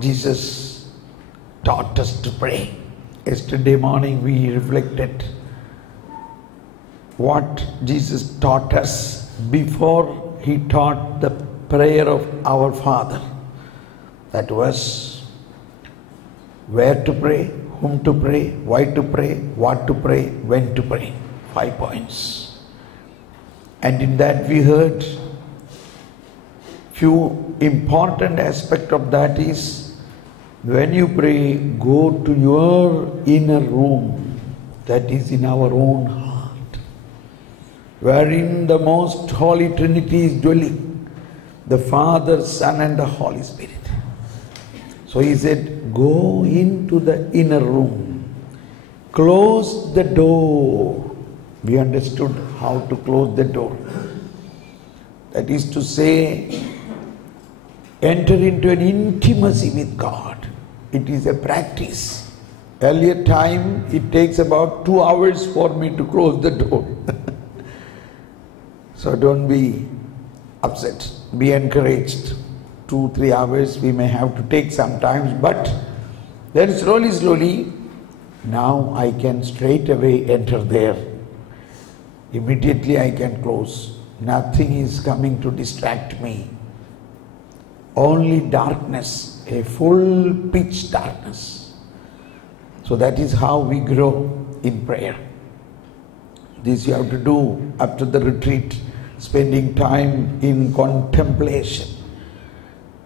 Jesus taught us to pray. Yesterday morning we reflected what Jesus taught us before He taught the prayer of our Father. That was where to pray, whom to pray, why to pray, what to pray, when to pray. 5 points. And in that we heard few important aspects of that is, when you pray, go to your inner room, that is in our own heart, wherein the most holy Trinity is dwelling, the Father, Son and the Holy Spirit. So He said, go into the inner room, close the door. We understood how to close the door. That is to say, enter into an intimacy with God. It is a practice. Earlier time, it takes about 2 hours for me to close the door. So don't be upset. Be encouraged. 2-3 hours we may have to take sometimes, but then slowly, now I can straight away enter there. Immediately I can close. Nothing is coming to distract me. Only darkness, a full pitch darkness. So that is how we grow in prayer. This you have to do after the retreat, spending time in contemplation.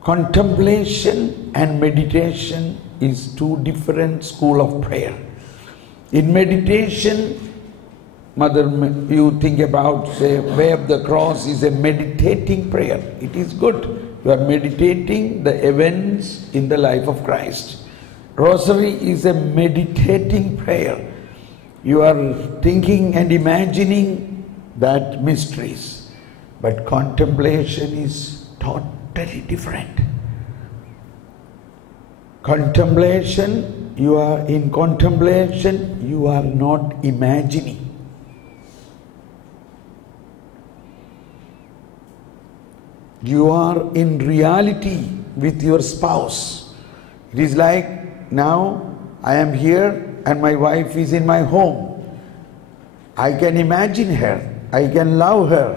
Contemplation and meditation is 2 different schools of prayer. In meditation, Mother, you think about, say, Way of the Cross is a meditating prayer. It is good. You are meditating the events in the life of Christ. Rosary is a meditating prayer. You are thinking and imagining that mysteries. But contemplation is totally different. Contemplation, you are not imagining. You are in reality with your spouse. It is like, now I am here and my wife is in my home. I can imagine her. I can love her.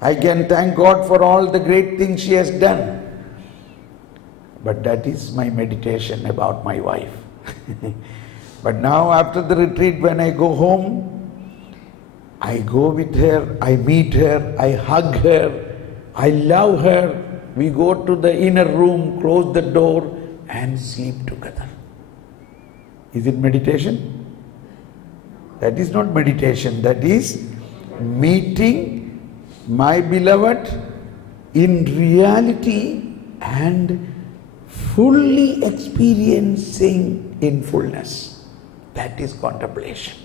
I can thank God for all the great things she has done. But that is my meditation about my wife. But now after the retreat, when I go home, I go with her, I meet her, I hug her, I love her. We go to the inner room, close the door and sleep together. Is it meditation? That is not meditation. That is meeting my beloved in reality and fully experiencing in fullness. That is contemplation.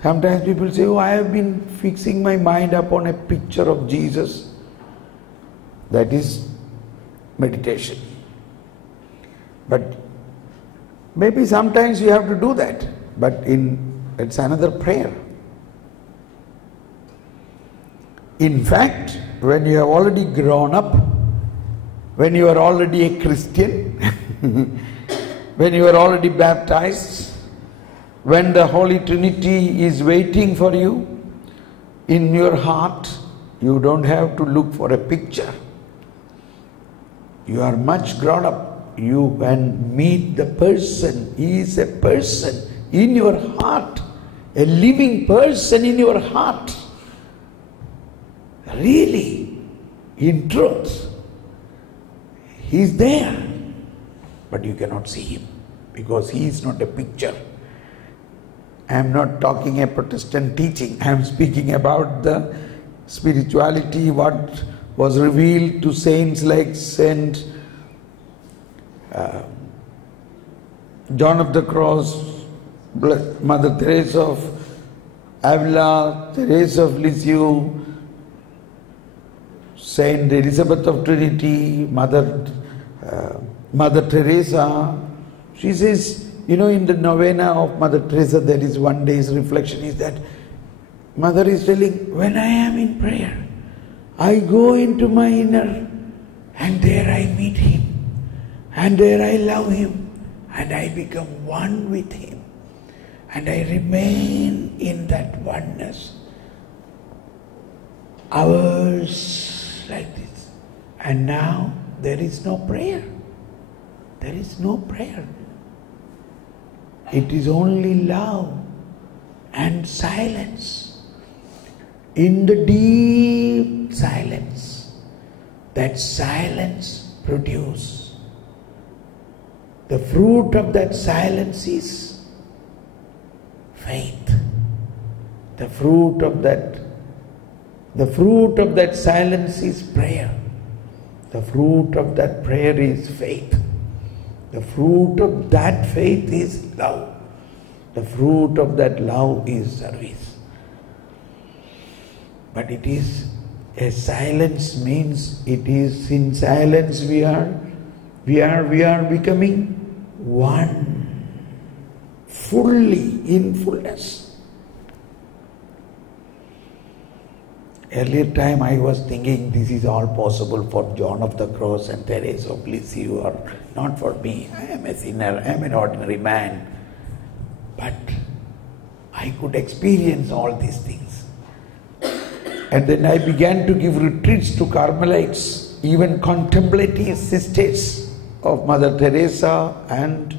Sometimes people say, oh, I have been fixing my mind upon a picture of Jesus. That is meditation. But maybe sometimes you have to do that. But it's another prayer. In fact, when you have already grown up, when you are already a Christian, when you are already baptized, when the Holy Trinity is waiting for you in your heart, you don't have to look for a picture. You are much grown up. You can meet the person. He is a person in your heart, a living person in your heart. Really, in truth, He is there, but you cannot see Him because He is not a picture. I am not talking a Protestant teaching. I am speaking about the spirituality, what was revealed to saints like Saint John of the Cross, Mother Teresa of Avila, Teresa of Lisieux, Saint Elizabeth of Trinity, Mother Teresa. She says, in the novena of Mother Teresa, there is one day's reflection is that Mother is telling, when I am in prayer, I go into my inner And there I meet Him. And there I love Him. And I become one with Him. And I remain in that oneness. Hours like this. And now there is no prayer. There is no prayer. It is only love and silence. In the deep silence, that silence produces. The fruit of that silence is faith. The fruit of that silence is prayer. The fruit of that prayer is faith. The fruit of that faith is love. The fruit of that love is service. But it is a silence means it is in silence we are becoming one, fully in fullness. Earlier time I was thinking this is all possible for John of the Cross and Teresa of Lisieux, or not for me. I am a sinner, I am an ordinary man. But I could experience all these things. And then I began to give retreats to Carmelites, even contemplative sisters of Mother Teresa, and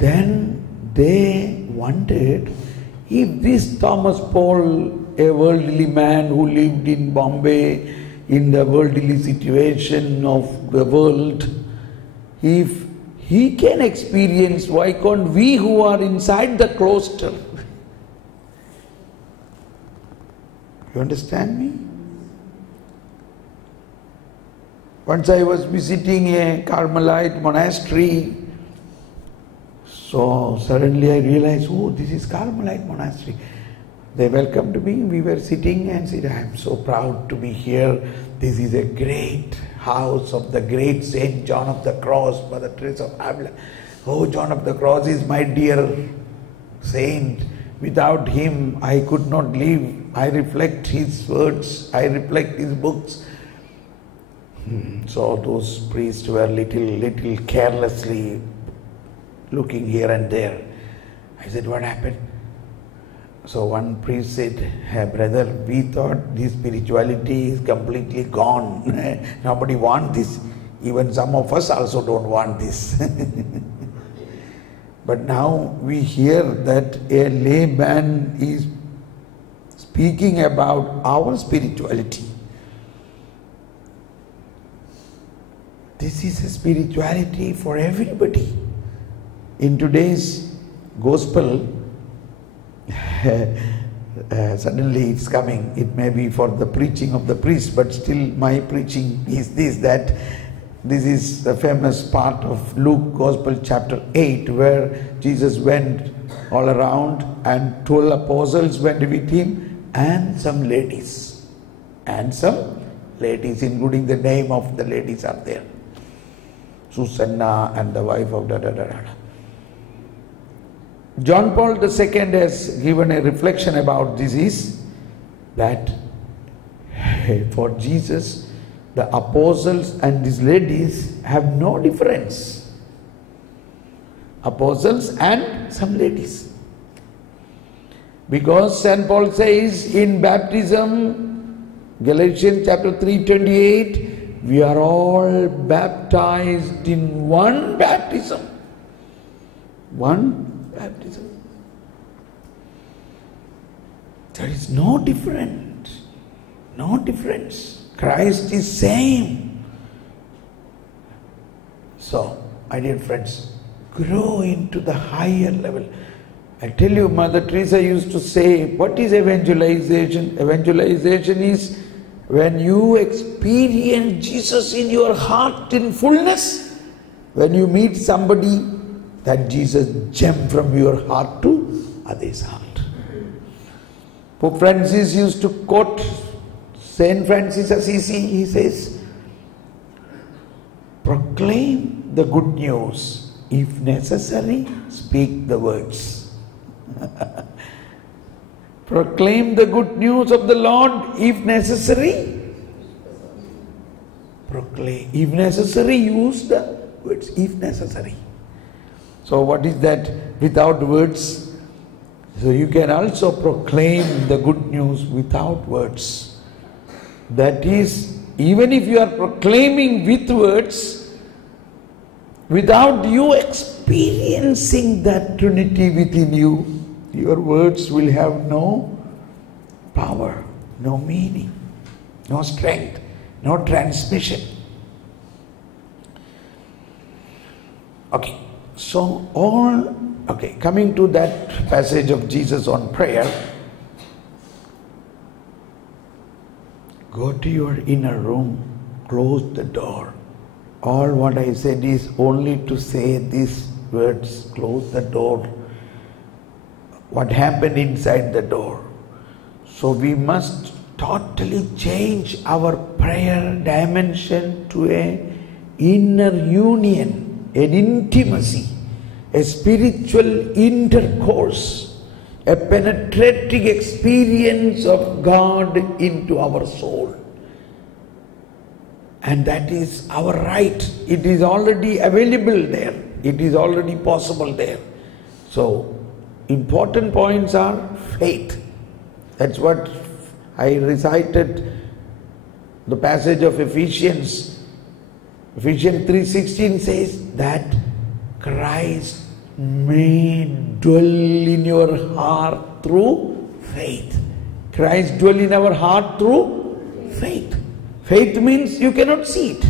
then they wondered if this Thomas Paul, a worldly man who lived in Bombay in the worldly situation of the world, if he can experience, why can't we who are inside the cloister? You understand me? Once I was visiting a Carmelite monastery, so suddenly I realized, oh, this is Carmelite monastery. They welcomed me, we were sitting and said, I am so proud to be here. This is a great house of the great Saint John of the Cross, Mother Teresa of Avila. Oh, John of the Cross is my dear saint. Without him I could not live. I reflect his words, I reflect his books. So those priests were little carelessly looking here and there. I said, what happened? So one priest said, hey, brother, we thought this spirituality is completely gone. Nobody wants this. Even some of us also don't want this. But now we hear that a layman is speaking about our spirituality. This is a spirituality for everybody. In today's gospel, suddenly it's coming. It may be for the preaching of the priest, but still my preaching is this, that this is the famous part of Luke Gospel chapter 8, where Jesus went all around and 12 apostles went with him and some ladies. And some ladies, including the name of the ladies are there. Susanna and the wife of da-da-da-da. John Paul II has given a reflection about this, is that for Jesus, the apostles and these ladies have no difference. Apostles and some ladies. Because St. Paul says in baptism, Galatians chapter 3:28, we are all baptized in one baptism. One baptism. There is no difference. No difference. Christ is same. So, my dear friends, grow into the higher level. I tell you, Mother Teresa used to say, what is evangelization? Evangelization is when you experience Jesus in your heart in fullness. When you meet somebody, that Jesus jump from your heart to others' heart. Pope Francis used to quote Saint Francis Assisi. He says, proclaim the good news. If necessary, speak the words. Proclaim the good news of the Lord. If necessary, proclaim. If necessary, use the words, if necessary. So what is that without words? So you can also proclaim the good news without words. That is, even if you are proclaiming with words, without you experiencing that Trinity within you, your words will have no power, no meaning, no strength, no transmission. Okay, so coming to that passage of Jesus on prayer, go to your inner room, close the door. All what I said is only to say these words, close the door. What happened inside the door? So we must totally change our prayer dimension to an inner union, an intimacy, a spiritual intercourse, a penetrating experience of God into our soul. And that is our right. It is already available there. It is already possible there. So, important points are faith. That's what I recited, the passage of Ephesians. Ephesians 3:16 says that Christ may dwell in your heart through faith. Christ dwell in our heart through faith. Faith means you cannot see it.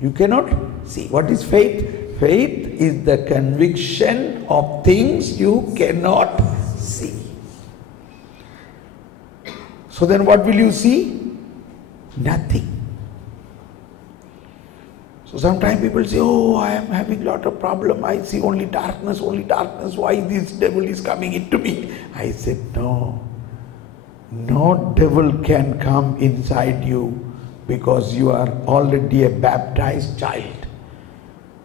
You cannot see. What is faith? Faith is the conviction of things you cannot see. So then what will you see? Nothing. So sometimes people say, oh, I am having a lot of problem. I see only darkness, only darkness. Why this devil is coming into me? I said, no. No devil can come inside you because you are already a baptized child.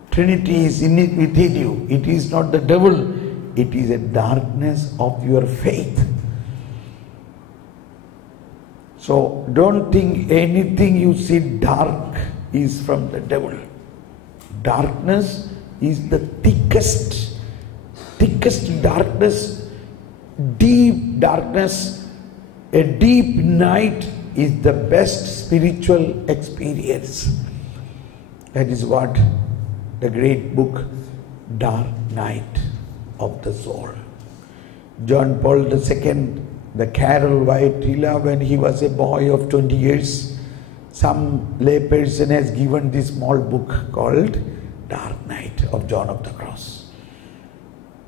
Trinity is within you. It is not the devil. It is a darkness of your faith. So don't think anything you see dark is from the devil. Darkness is the thickest darkness, deep darkness. A deep night is the best spiritual experience. That is what the great book Dark Night of the Soul. John Paul II, the Carol Wojtyla, when he was a boy of 20 years, some lay person has given this small book called Dark Night of John of the Cross.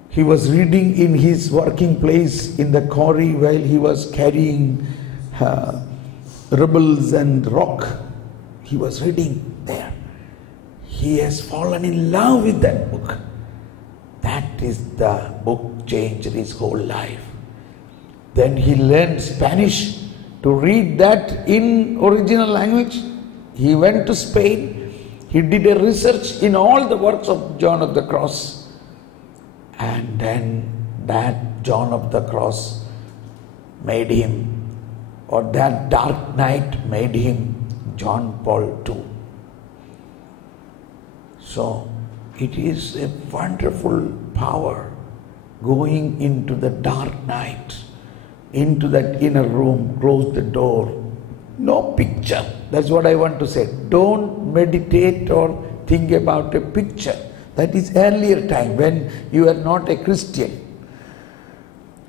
He was reading in his working place in the quarry while he was carrying rubbles and rock. He was reading there. He has fallen in love with that book. That is the book changed his whole life. Then he learned Spanish to read that in original language. He went to Spain. He did a research in all the works of John of the Cross. And then that John of the Cross made him, or that dark night made him John Paul II. So it is a wonderful power going into the dark night, into that inner room, close the door. No picture. That's what I want to say. Don't meditate or think about a picture. That is earlier time when you are not a Christian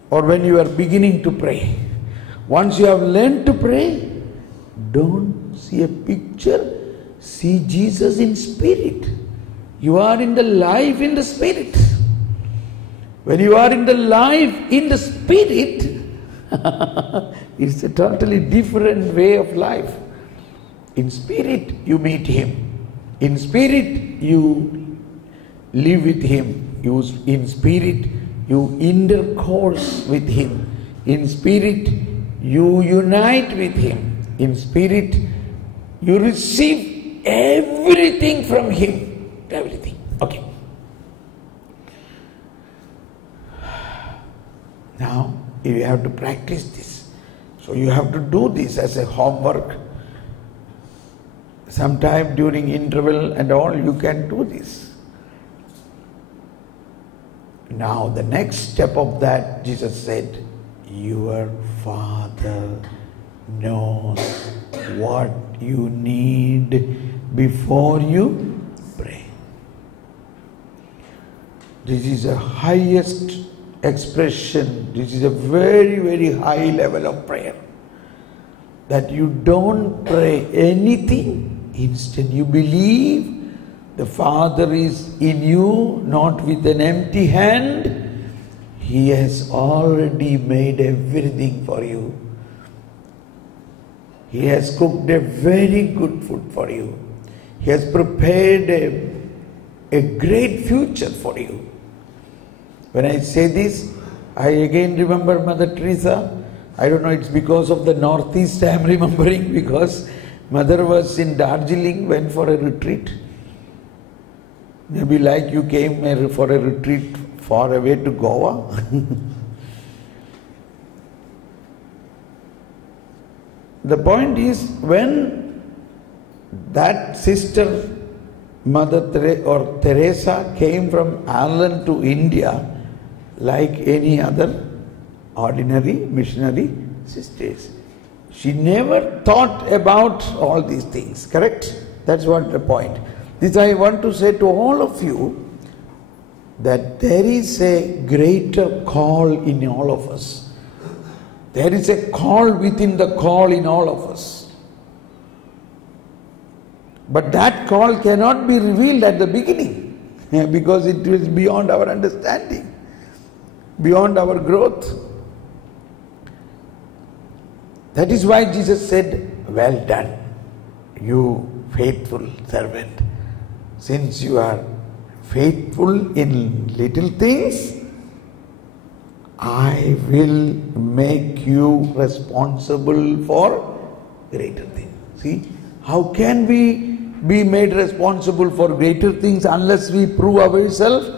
or when you are beginning to pray. Once you have learned to pray, don't see a picture, see Jesus in spirit. You are in the life in the spirit. When you are in the life in the spirit, it's a totally different way of life. In spirit you meet him. In spirit you live with him. In spirit you intercourse with him. In spirit you unite with him. In spirit you receive everything from him. Everything. Okay. Now you have to practice this. So you have to do this as a homework. sometime during interval and all, you can do this. Now the next step of that, Jesus said, your Father knows what you need before you pray. This is the highest expression. This is a very, very high level of prayer. That you don't pray anything, instead you believe the Father is in you, not with an empty hand. He has already made everything for you. He has cooked a very good food for you. He has prepared a great future for you. When I say this, I again remember Mother Teresa. I don't know, it's because of the Northeast I am remembering, because Mother was in Darjeeling, went for a retreat. Maybe like you came for a retreat far away to Goa. The point is, when that sister, Mother Teresa, came from Ireland to India, like any other ordinary missionary sisters, she never thought about all these things, correct? That's what the point. This I want to say to all of you, that there is a greater call in all of us. There is a call within the call in all of us. But that call cannot be revealed at the beginning, because it is beyond our understanding, beyond our growth. That is why Jesus said, well done, you faithful servant. Since you are faithful in little things, I will make you responsible for greater things. See, how can we be made responsible for greater things unless we prove ourselves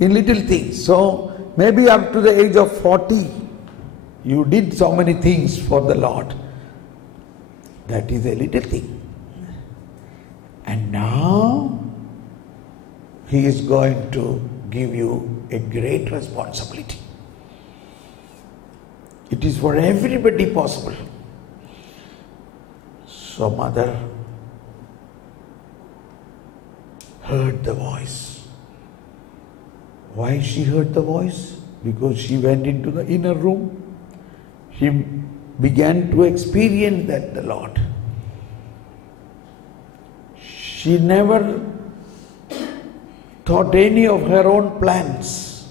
in little things? So maybe up to the age of 40, you did so many things for the Lord. That is a little thing. And now He is going to give you a great responsibility. It is for everybody possible. So Mother heard the voice. Why she heard the voice? Because she went into the inner room. She began to experience that the Lord. She never thought any of her own plans,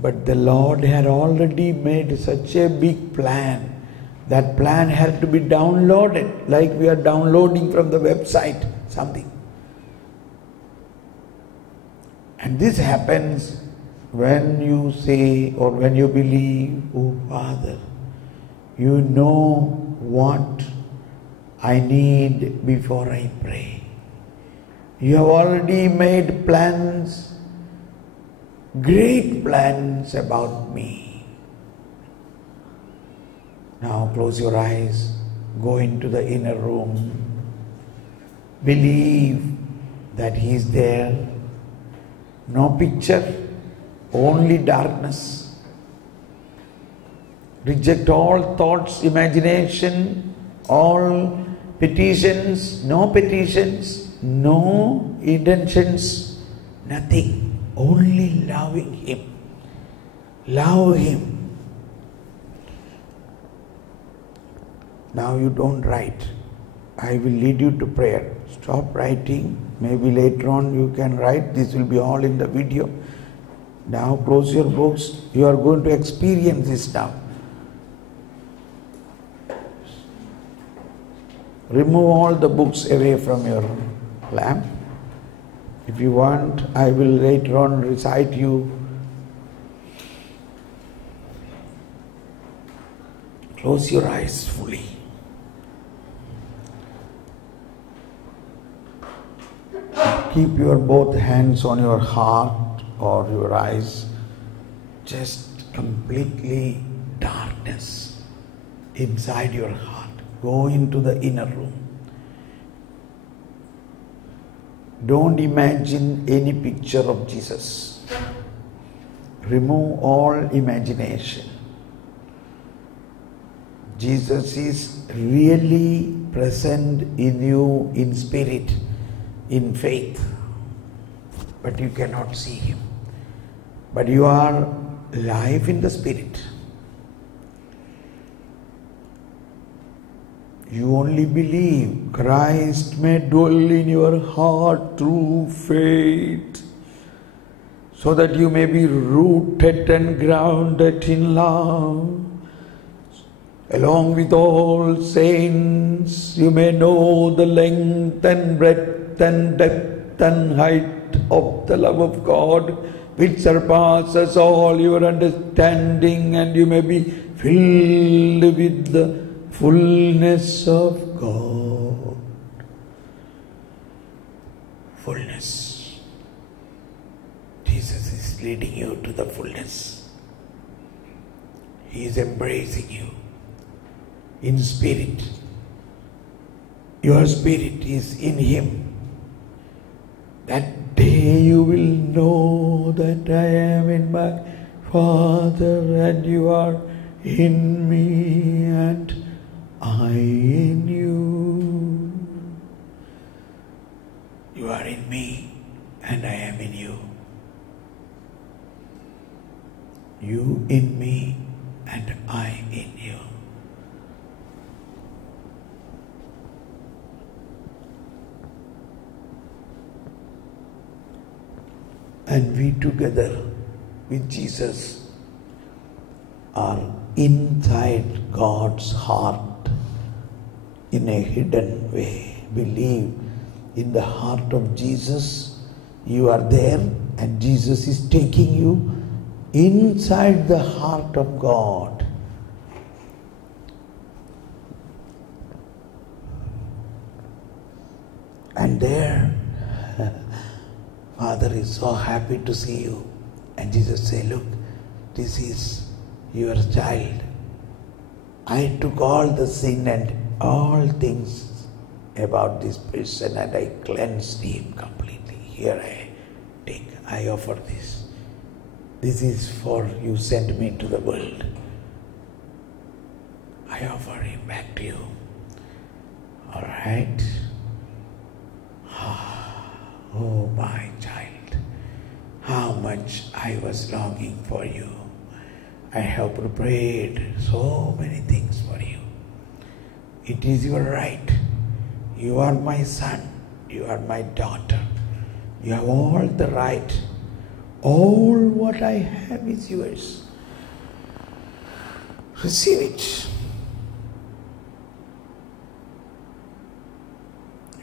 but the Lord had already made such a big plan. That plan had to be downloaded, like we are downloading from the website something. And this happens when you say or when you believe, oh Father, you know what I need before I pray. You have already made plans, great plans about me. Now close your eyes, go into the inner room, believe that He is there. No picture, only darkness. Reject all thoughts, imagination, all petitions, no intentions, nothing. Only loving Him. Love Him. Now you don't write. I will lead you to prayer. Stop writing. Maybe later on you can write. This will be all in the video. Now close your books. You are going to experience this now. Remove all the books away from your lamp. If you want, I will later on recite you. Close your eyes fully. Keep your both hands on your heart or your eyes. Just completely darkness inside your heart. Go into the inner room. Don't imagine any picture of Jesus. Remove all imagination. Jesus is really present in you in spirit, in faith, but you cannot see him. But you are alive in the spirit. You only believe Christ may dwell in your heart through faith, so that you may be rooted and grounded in love. Along with all saints, you may know the length and breadth and depth and height of the love of God, which surpasses all your understanding, and you may be filled with the fullness of God. Fullness. Jesus is leading you to the fullness. He is embracing you in spirit. Your spirit is in Him. That day you will know that I am in my Father and you are in me and I in you. You are in me and I am in you. You in me and I in you. And we together with Jesus are inside God's heart in a hidden way. Believe in the heart of Jesus. You are there and Jesus is taking you inside the heart of God. And there, Father is so happy to see you. And Jesus said, look, this is your child. I took all the sin and all things about this person and I cleansed him completely. Here I offer this. This is for you sent me to the world. I offer him back to you. All right? Oh my child, how much I was longing for you. I have prepared so many things for you. It is your right. You are my son. You are my daughter. You have all the right. All what I have is yours. Receive it.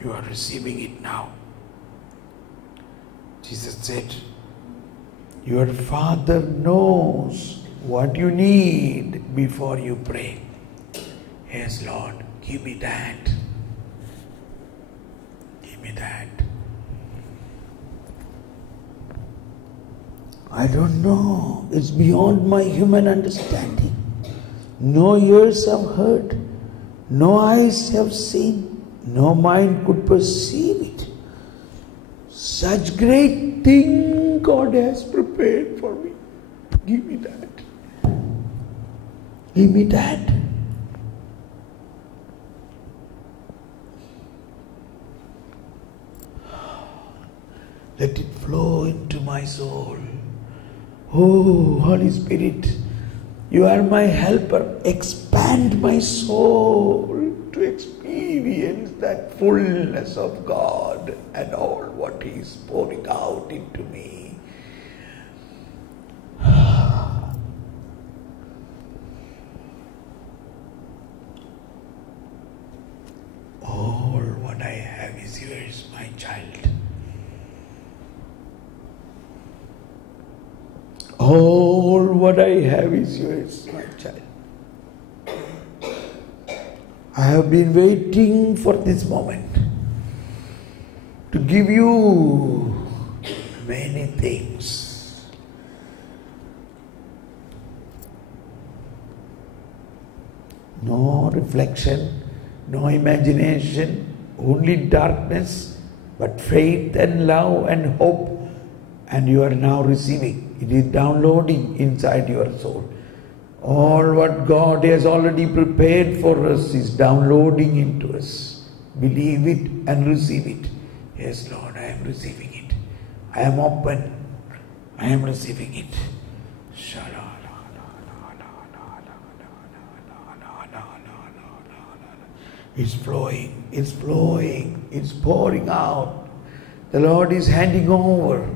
You are receiving it now. Jesus said, your Father knows what you need before you pray. Yes, Lord, give me that. Give me that. I don't know. It's beyond my human understanding. No ears have heard, no eyes have seen, no mind could perceive it. Such great thing God has prepared for me. Give me that. Give me that. Let it flow into my soul. Oh, Holy Spirit, you are my helper. Expand my soul to experience that fullness of God and all what He is pouring out into me. All what I have is yours, my child. All what I have is yours, my child. I have been waiting for this moment to give you many things. No reflection, no imagination, only darkness but faith and love and hope, and you are now receiving. It is downloading inside your soul. All what God has already prepared for us is downloading into us. Believe it and receive it. Yes, Lord, I am receiving it. I am open. I am receiving it. It's flowing, it's flowing, it's pouring out. The Lord is handing over.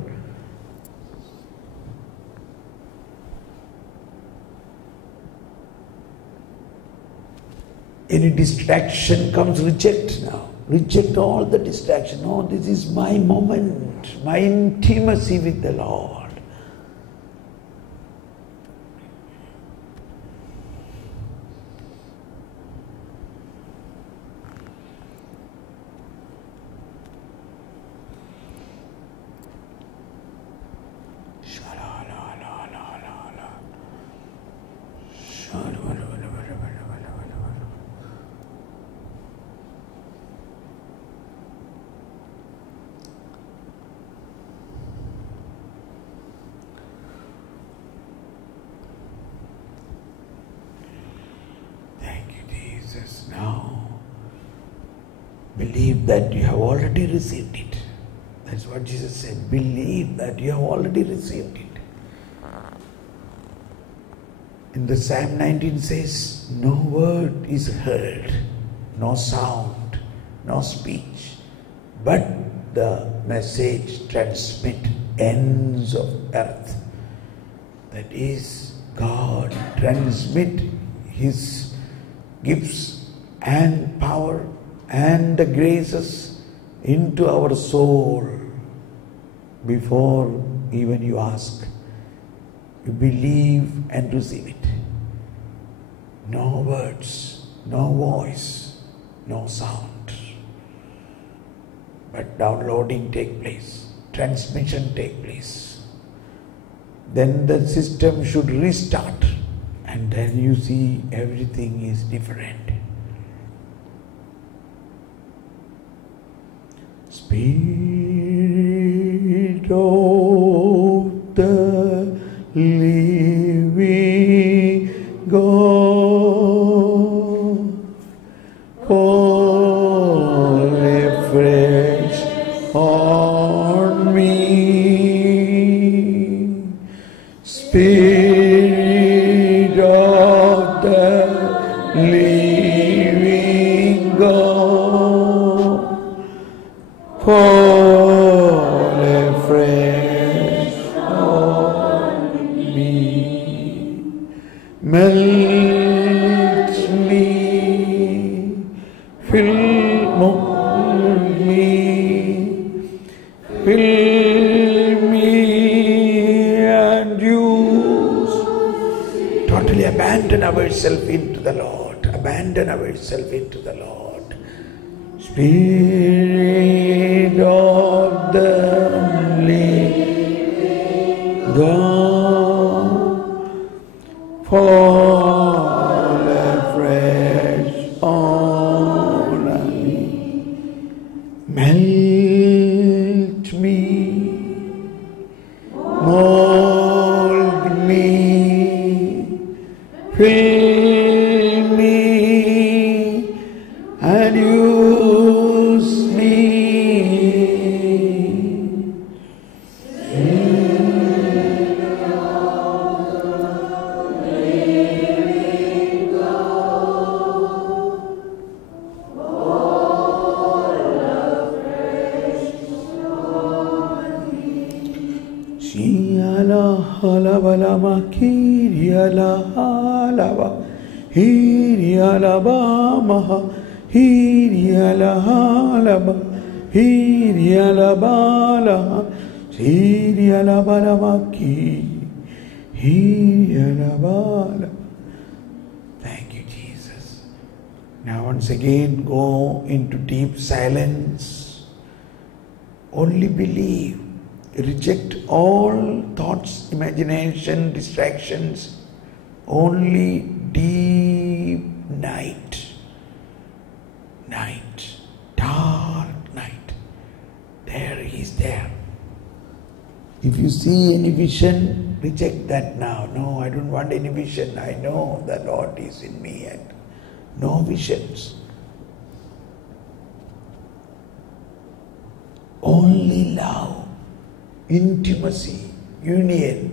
Any distraction comes, reject now. Reject all the distraction. No, this is my moment, my intimacy with the Lord. Now, believe that you have already received it. That's what Jesus said. Believe that you have already received it. In the Psalm 19 says, no word is heard, no sound, no speech, but the message transmit ends of earth. That is, God transmit His gifts and power and the graces into our soul before even you ask. You believe and receive it. No words, no voice, no sound. But downloading take place, transmission take place. Then the system should restart, and then you see everything is different. Spirit of the living God, fall afresh on me. Spirit of the living God, fall afresh on me. Melt me, mold me, fill me and use. Totally abandon ourselves into the Lord. Abandon ourselves into the Lord. Spirit of the living God, fall afresh on me. Melt me, mold me, fill me and use me. Halabalama Kiriala Halaba Hirialabamaha Hiriala Halaba Hirialabala Hirialabalama Hirialabala. Thank you, Jesus. Now once again go into deep silence. Only believe. Reject all thoughts, imagination, distractions. Only deep night, dark night. If you see any vision, reject that now. No, I don't want any vision. I know the Lord is in me and no visions. Only love, intimacy, union.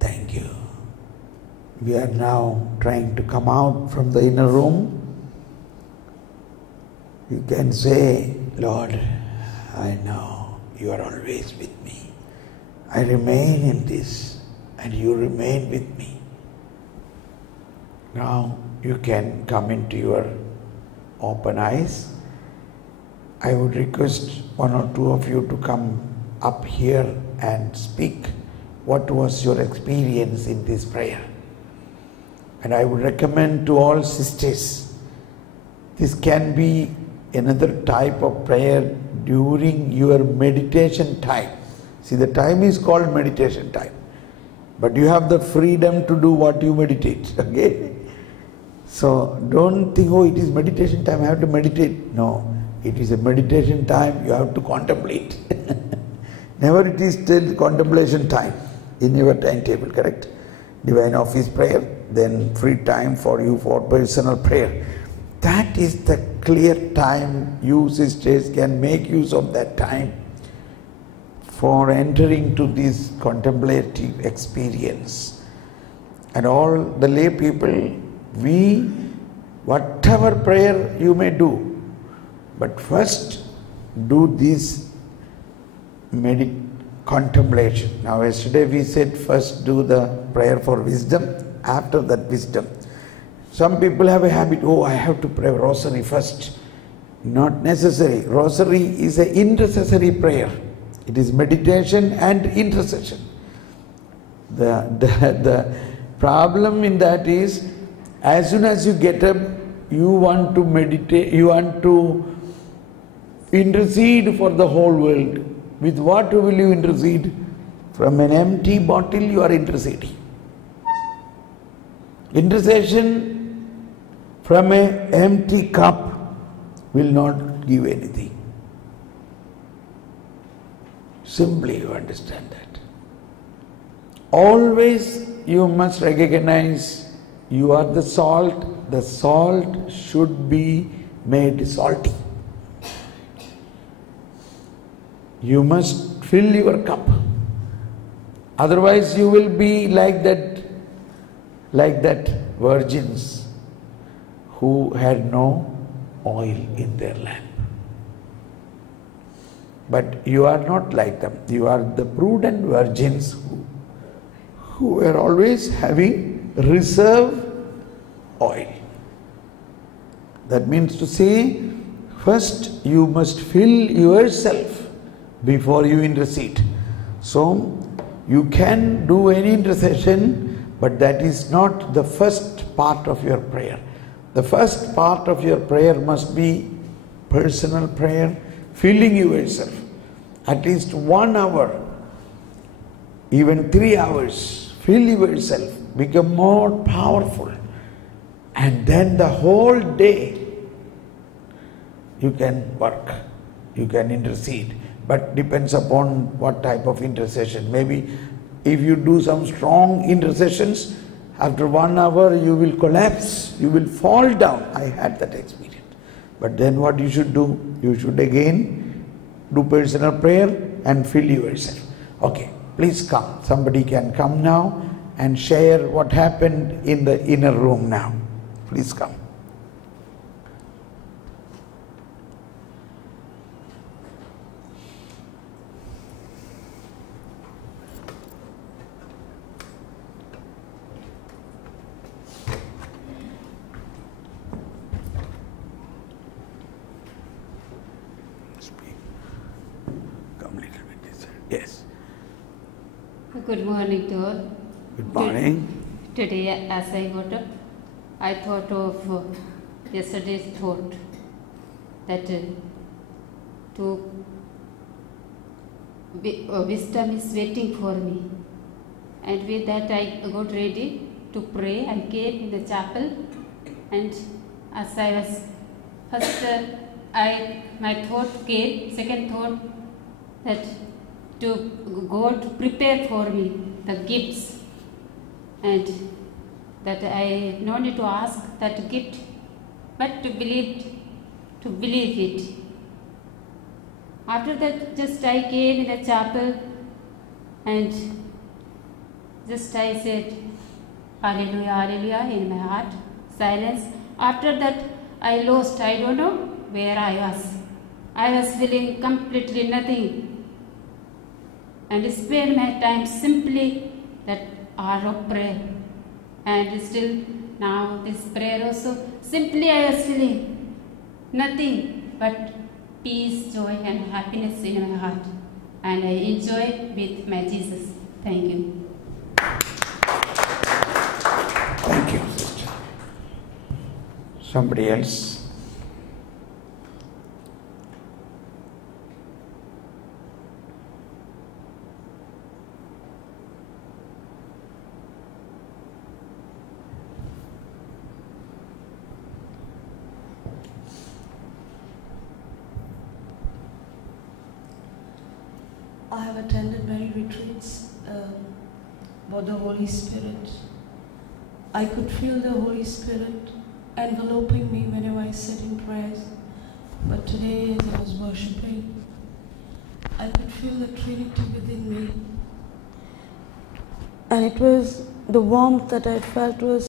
Thank you. We are now trying to come out from the inner room. You can say, Lord, I know you are always with me. I remain in this and you remain with me. Now you can come into your open eyes. I would request one or two of you to come up here and speak. What was your experience in this prayer? And I would recommend to all sisters, this can be another type of prayer during your meditation time. See, the time is called meditation time, but you have the freedom to do what you meditate, okay? So don't think, oh, it is meditation time, I have to meditate. No, it is a meditation time, you have to contemplate. Never it is still contemplation time in your timetable, correct? Divine office prayer, then free time for you for personal prayer. That is the clear time. You sisters can make use of that time for entering to this contemplative experience. And all the lay people, whatever prayer you may do, but first do this contemplation. Now yesterday we said first do the prayer for wisdom, after that wisdom. Some people have a habit, oh, I have to pray rosary first. Not necessary. Rosary is an intercessory prayer. It is meditation and intercession. The problem in that is, as soon as you get up, you want to meditate, you want to intercede for the whole world. With what will you intercede? From an empty bottle you are interceding. Intercession from an empty cup will not give anything. Simply you understand that. Always you must recognize you are the salt. The salt should be made salty. You must fill your cup. Otherwise you will be like that virgins who had no oil in their lamp. But you are not like them. You are the prudent virgins who were always having reserve oil. That means to say, first you must fill yourself before you intercede. So you can do any intercession, but that is not the first part of your prayer. The first part of your prayer must be personal prayer, filling yourself. At least 1 hour, even 3 hours, fill yourself, become more powerful. And then the whole day you can work, you can intercede. But depends upon what type of intercession. Maybe if you do some strong intercessions, after 1 hour you will collapse, you will fall down. I had that experience. But then what you should do? You should again do personal prayer and fill yourself. Okay, please come. Somebody can come now and share what happened in the inner room now. Please come. Good morning to all. Good morning. Today, as I got up, I thought of yesterday's thought that wisdom is waiting for me. And with that, I got ready to pray. I came in the chapel, and as I was first, my thought came. Second thought that God prepare for me the gifts, and that I no need to ask that gift, but to believe it. After that, just I came in the chapel, and just I said, Hallelujah, Hallelujah in my heart, silence. After that, I lost, I don't know where I was. I was feeling completely nothing, and spend my time simply that hour of prayer. And still now this prayer also, simply I was feeling nothing but peace, joy and happiness in my heart. And I enjoy with my Jesus. Thank you. Thank you, sister. Somebody else? I have attended many retreats about the Holy Spirit. I could feel the Holy Spirit enveloping me whenever I sit in prayers. But today, as I was worshipping, I could feel the Trinity within me. And it was the warmth that I felt was